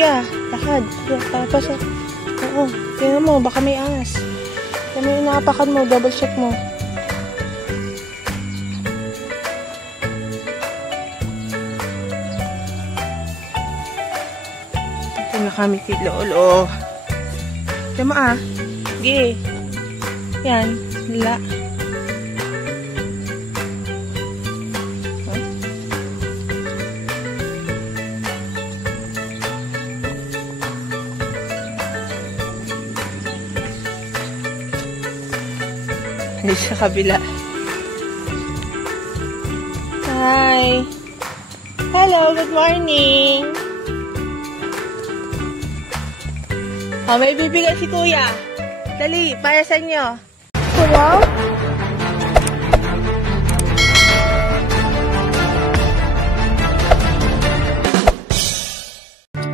Kaya, lakad. Pasok. Oo. Tingnan mo, baka may ahas. Tingnan mo yung nakapakan mo, double check mo. Ito na kami kay Lolo. Tingnan mo ah. Sige. Yan. Lala. Hindi sa kabila. Hi. Hello, good morning. Oh, may bibigay si Kuya. Dali, para sa inyo. Hello?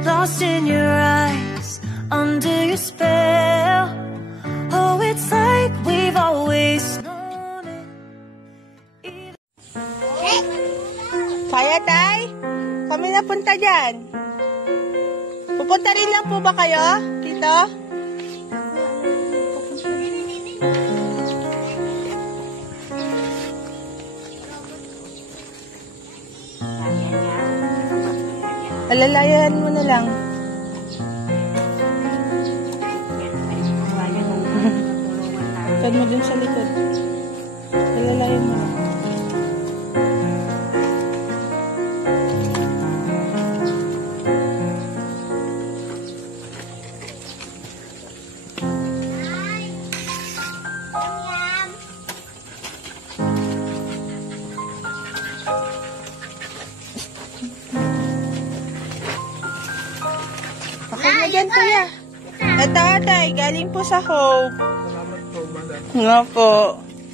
Lost in your eyes, under your spell. Oh, it's like we've always known it. Kaya, Tay? Kami na punta dyan. Pupunta rin lang po ba kayo? Dito? Alalayan mo na lang. Tad mo dun sa likod. Alalayan mo lang. Okay na dyan, Kuya. Ito, Tay, galing po sa Hope. Salamat po, madam. Nga po.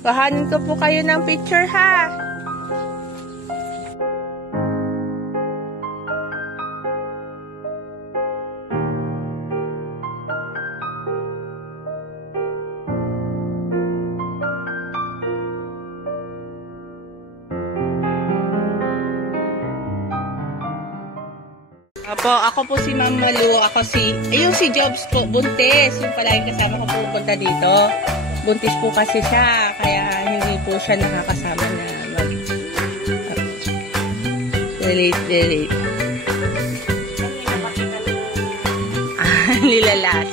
Kahanin ko po kayo ng picture, ha? Apo, ako po si Ma'am Malu, ako yung si Jobs po, buntis, yung palaging kasama ko pupunta dito. Buntis po kasi siya, kaya hindi po siya nakakasama na delete. Nilalas.